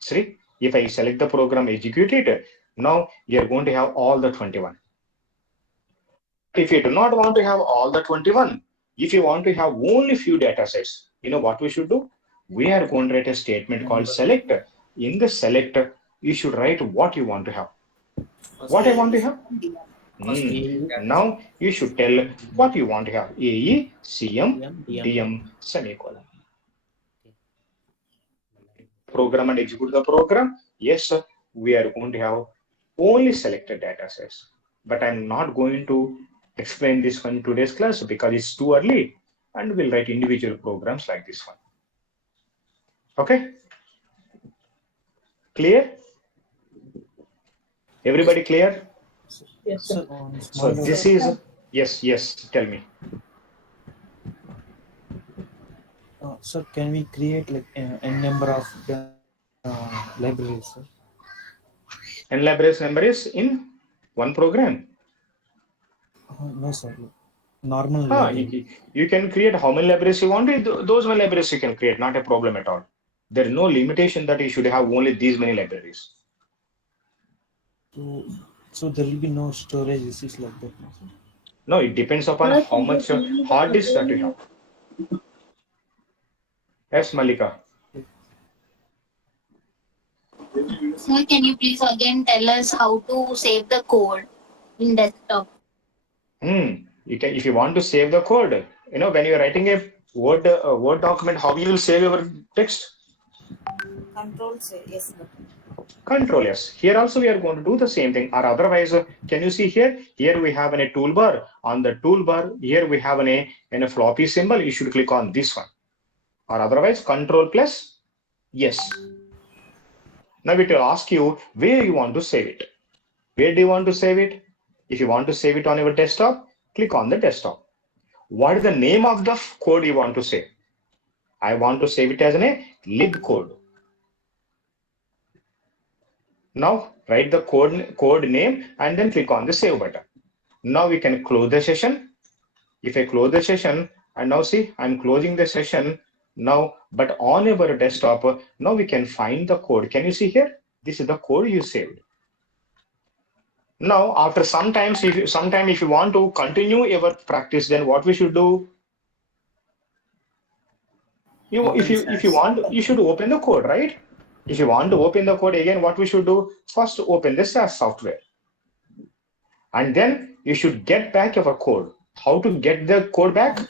Sri, if I select the program, execute it, now you are going to have all the 21. If you do not want to have all the 21, if you want to have only few datasets, you know what we should do? We are going to write a statement called select. In the select, you should write what you want to have. What I want to have? Now you should tell what you want to have. AE, CM, DM, semicolon. Program and execute the program. Yes, sir, we are going to have only selected data sets. But I'm not going to explain this one in today's class because it's too early, and we'll write individual programs like this one. Okay? Clear? Everybody clear? Yes, sir. So this is, yes, tell me. Sir, can we create like a number of libraries, sir? N libraries number is in one program. No, sir. Normal. You can create how many libraries you want. Those many libraries you can create, not a problem at all. There is no limitation that you should have only these many libraries. So there will be no storage issues like that. No, it depends upon how much hard disk that you have. Yes, Malika. Sir, can you please again tell us how to save the code in desktop? If you want to save the code, you know, when you're writing a Word document, how you will save your text? Control yes. Control yes. Here also we are going to do the same thing. Or otherwise, can you see here? Here we have a toolbar. On the toolbar, here we have a floppy symbol. You should click on this one. Or otherwise, Control plus yes. Now it will ask you where you want to save it. Where do you want to save it? If you want to save it on your desktop, click on the desktop. What is the name of the code you want to save? I want to save it as a lib code. Now write the code name and then click on the save button. Now we can close the session. If I close the session, and now see, I'm closing the session now, but on your desktop, now we can find the code. Can you see here? This is the code you saved. Now, after if you want to continue your practice, then what we should do? If you want, you should open the code, right? If you want to open the code again, what we should do? First, open the SAS software, and then you should get back your code. How to get the code back?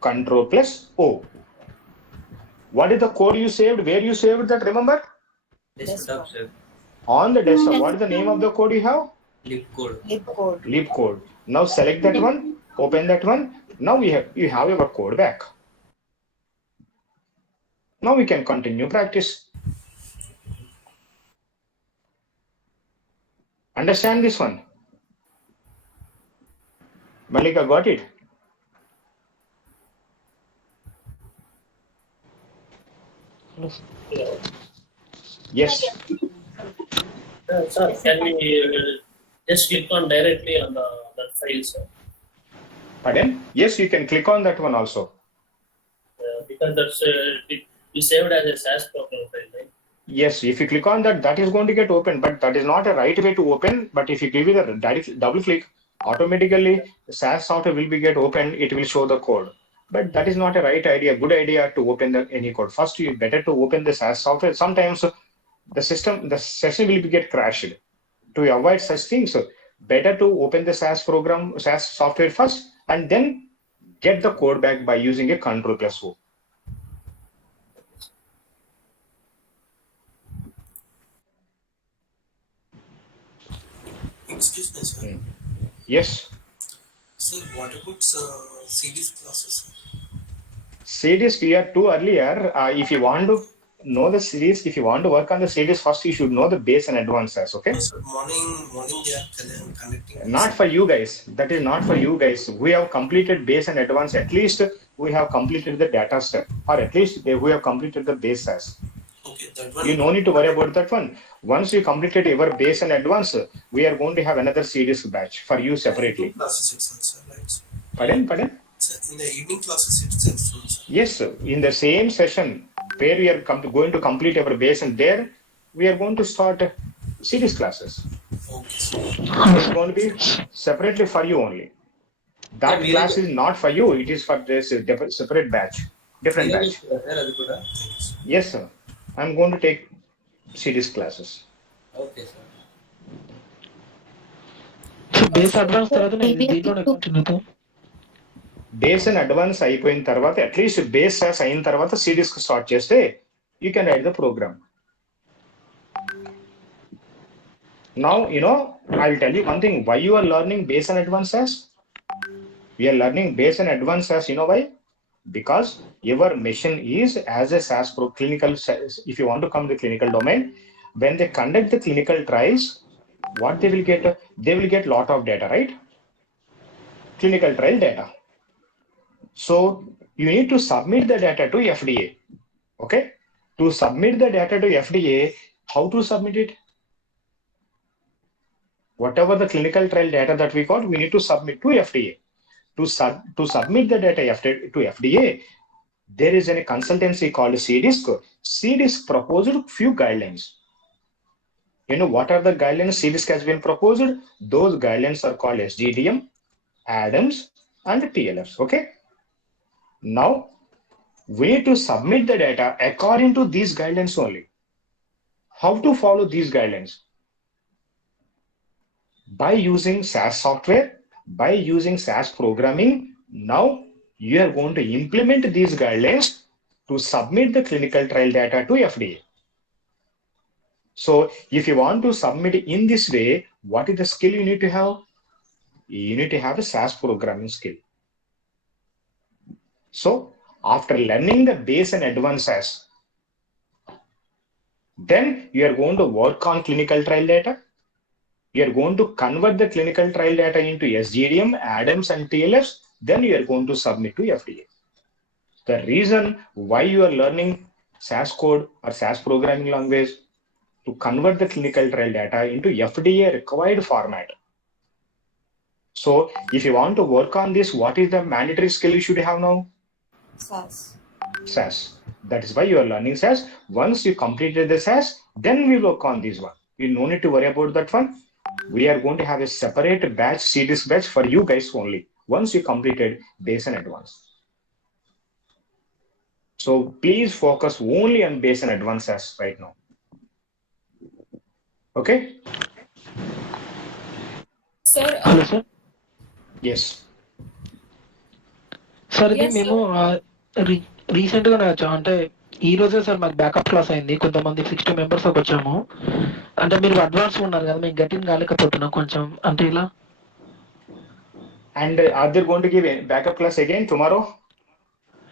Control plus O. What is the code you saved? Where you saved that? Remember? Desktop save. On the desktop. What is the name of the code you have? Lib code. Lib code. Lib code. Now select that one. Open that one. Now you have your code back. Now we can continue practice. Understand this one? Malika got it? Yes. Sir, can we just click on directly on that file, sir? Pardon? Yes, you can click on that one also. Because that's we saved as a SAS program file, right? Yes, if you click on that, that is going to get open, but that is not a right way to open. But if you give it a direct double click, automatically the SAS software will be get open. It will show the code. But that is not a right idea. Good idea to open any code. First, you better to open the SAS software. Sometimes the session will be get crashed. To avoid such things, better to open the SAS program, SAS software first, and then get the code back by using a Ctrl+O. Excuse me, sir. Yes. Sir, what about series classes? Series we are too earlier. If you want to know the series, if you want to work on the series first, you should know the base and advanced SAS. Okay. No, sir, morning they are connecting. Not for you guys. That is not for you guys. We have completed base and advanced. At least we have completed the data step, or at least we have completed the base SAS. Okay, that one. You no need to worry about that one. Once you completed your base and advanced, we are going to have another series batch for you separately. Classes itself, sir, right? Pardon? Sir, in the evening classes itself, sir. Yes, in the same session where we are going to complete our base, and there we are going to start series classes. Okay, sir. It's going to be separately for you only. That class is not for you. It is for this separate batch, different batch. Yes, sir. I'm going to take series classes. Okay, sir. So base advance తర్వాత నేను దీంట్లోనే continue అవుతాను. Base and advance అయిపోయిన తర్వాత at least base sauce అయిన తర్వాత series start చేస్తే you can write the program. Now, I'll tell you one thing. Why you are learning base and advanced SAS? We are learning base and advanced SAS. You know why? Because your mission is as a SAS clinical. If you want to come to the clinical domain, when they conduct the clinical trials, what they will get? They will get lot of data, right? Clinical trial data. So you need to submit the data to FDA. Okay? To submit the data to FDA, how to submit it? Whatever the clinical trial data that we got, we need to submit to FDA. To submit the data to FDA, there is a consultancy called CDISC. CDISC proposed few guidelines. You know what are the guidelines CDISC has been proposed? Those guidelines are called SGDM, ADAMS, and TLFs. Okay. Now we need to submit the data according to these guidelines only. How to follow these guidelines? By using SAS software, by using SAS programming. Now you are going to implement these guidelines to submit the clinical trial data to FDA. So if you want to submit in this way, what is the skill you need to have? You need to have a SAS programming skill. So after learning the base and advanced SAS, then you are going to work on clinical trial data. You are going to convert the clinical trial data into SGDM, ADAMS, and TLFs. Then you are going to submit to FDA. The reason why you are learning SAS code or SAS programming language to convert the clinical trial data into FDA required format. So if you want to work on this, what is the mandatory skill you should have now? SAS. That is why you are learning SAS. Once you completed the SAS, then we work on this one. You no need to worry about that one. We are going to have a separate batch, series batch for you guys only. Once you completed base and advanced. So please focus only on base and advanced SAS right now. Okay? Sir, hello sir. Yes. Sir ఇది Yes, మేము రీసెంట్గా అంటే ఈ రోజే sir మాకు backup class అయింది, కొంతమంది 60 members వచ్చాము. అంటే మీరు అడ్వాన్స్ ఉన్నారు కదా, మేము గట్టిగా కాలేకపోతున్నాం కొంచెం, అంటే ఇలా. And are they going to give a backup class again tomorrow?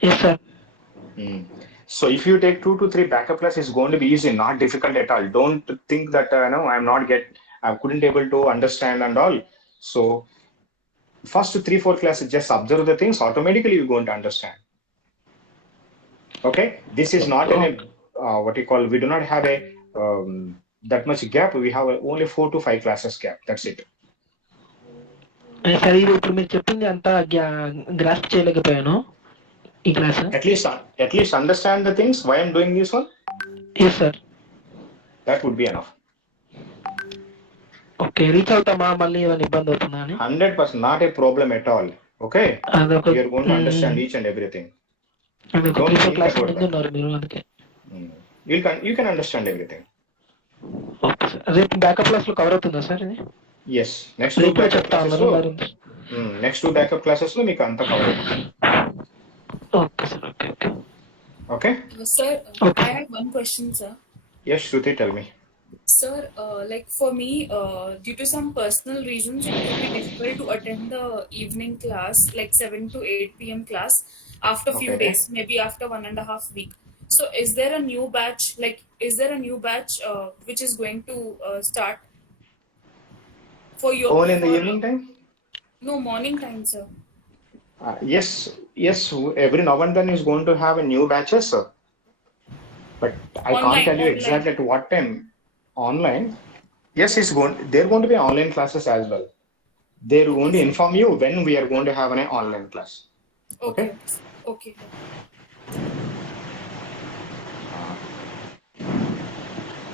Yes sir. So if you take 2 to 3 backup class, it's going to be easy, not difficult at all. Don't think that no, I couldn't able to understand and all. So first 3-4 classes, just observe the things. Automatically you're going to understand. Okay, this is not in a what you call. We do not have a that much gap. We have only 4 to 5 classes gap. That's it. Sir ఇది ఇప్పుడు మీరు చెప్పింది అంతా grasp చేయలేకపోయాను ఈ class. At least understand the things. Why I'm doing this one? Yes, sir. That would be enough. Okay, reach అవుతామా మళ్ళీ ఏమైనా ఇబ్బంది అవుతుందా అని? 100%, not a problem at all. Okay, you're going to understand each and everything. Don't think about that. You can understand everything. Okay sir. రేపు backup class లో cover అవుతుందా sir ఇది? Yes, next 2 backup classes లో మీకు అంతా cover అవుతుంది. Okay sir. Okay. Sir, I have one question, sir. Yes, Shruti, tell me. Sir, like for me, due to some personal reasons, it will be difficult to attend the evening class, like 7 to 8 p.m. class, after few days, maybe after 1.5 week. So, is there a new batch? Which is going to start for your? Only in the evening time? No, morning time, sir. Yes. Every now and then is going to have a new batches, sir. But I can't tell you exactly at what time. Online, yes, they're going to be online classes as well. They're going to inform you when we are going to have an online class. Okay.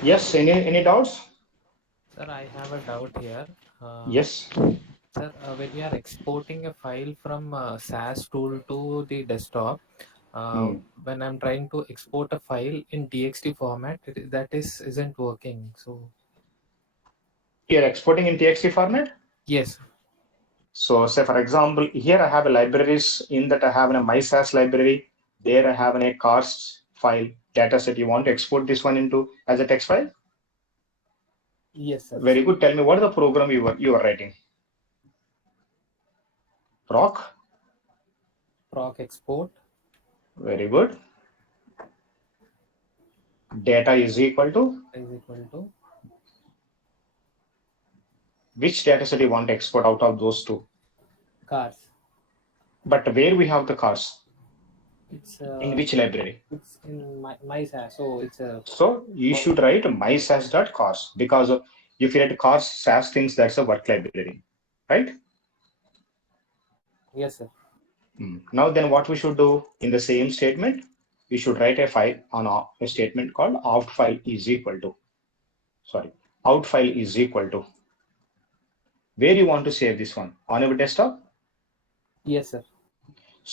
Yes, any doubts? Sir, I have a doubt here. Yes. Sir, when we are exporting a file from SAS tool to the desktop, when I'm trying to export a file in TXT format, that isn't working. So you're exporting in TXT format? Yes. So say for example, here I have a libraries. In that I have a my SAS library. There I have a cars file data set. You want to export this one into as a text file? Yes, sir. Very good. Tell me what is the program you are writing? Proc export. Very good. Data is equal to which data set you want to export out of those two? Cars. But where we have the cars? It's in which library? It's in my SAS. So it's a. So you should write my SAS.cars, because if you write cars SAS things, that's a work library, right? Yes, sir. Now then what we should do in the same statement, we should write a file on a statement called out file is equal to where you want to save this one, on your desktop? Yes, sir.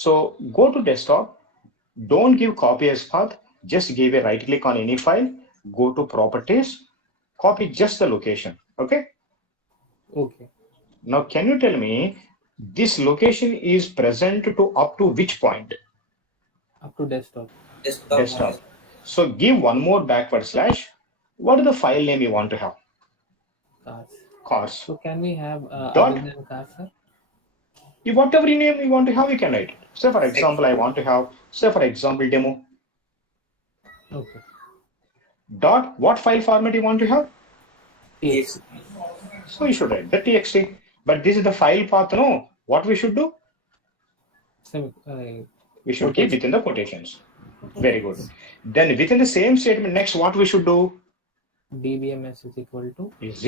So go to desktop, don't give copy as path, just give a right click on any file, go to properties, copy just the location. Okay. Now can you tell me this location is present to up to which point? Up to desktop. So give one more backward slash. What is the file name you want to have? Cars. So can we have other than cars, sir? Whatever name you want to have, you can write. Say for example, I want to have, demo. Okay. Dot, what file format you want to have? TXT. So you should write the TXT. But this is the file path, no? What we should do? We should keep within the quotations. Very good. Then within the same statement, next what we should do? DBMS is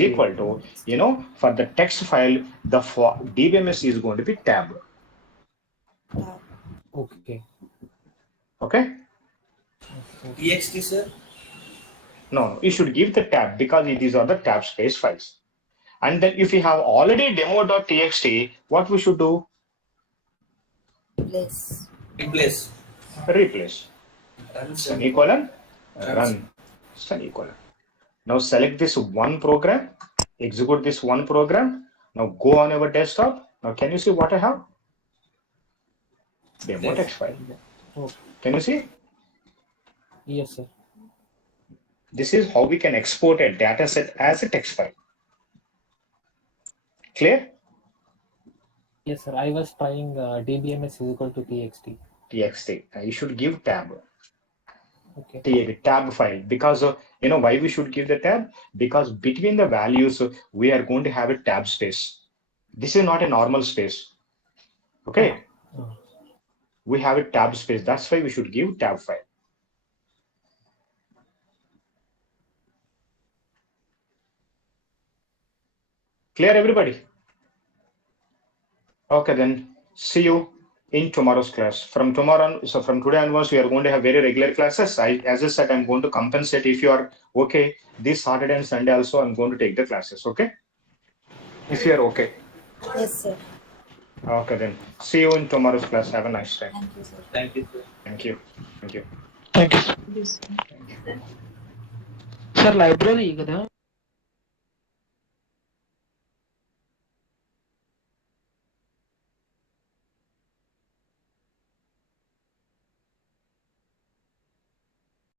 equal to, for the text file, the DBMS is going to be tab. Okay. TXT, sir? No, you should give the tab, because these are the tab space files. And then if you have already demo.txt, what we should do? Replace. Semicolon. Run. Semicolon. Now select this one program, execute this one program. Now go on our desktop. Now can you see what I have? Demo text file. Can you see? Yes, sir. This is how we can export a data set as a text file. Clear? Yes, sir. I was trying dbms is equal to txt. Txt. You should give tab. Okay. Tab file, because why we should give the tab? Because between the values we are going to have a tab space. This is not a normal space. Okay. We have a tab space. That's why we should give tab file. Clear, everybody? Okay, then see you in tomorrow's class. From tomorrow, so from today onwards, we are going to have very regular classes. As I said, I'm going to compensate if you are okay. This Saturday and Sunday also, I'm going to take the classes. Okay? If you are okay. Yes, sir. Okay, then see you in tomorrow's class. Have a nice day. Thank you, sir. Thank you, sir. Thank you. Thank you. Thank you sir library కదా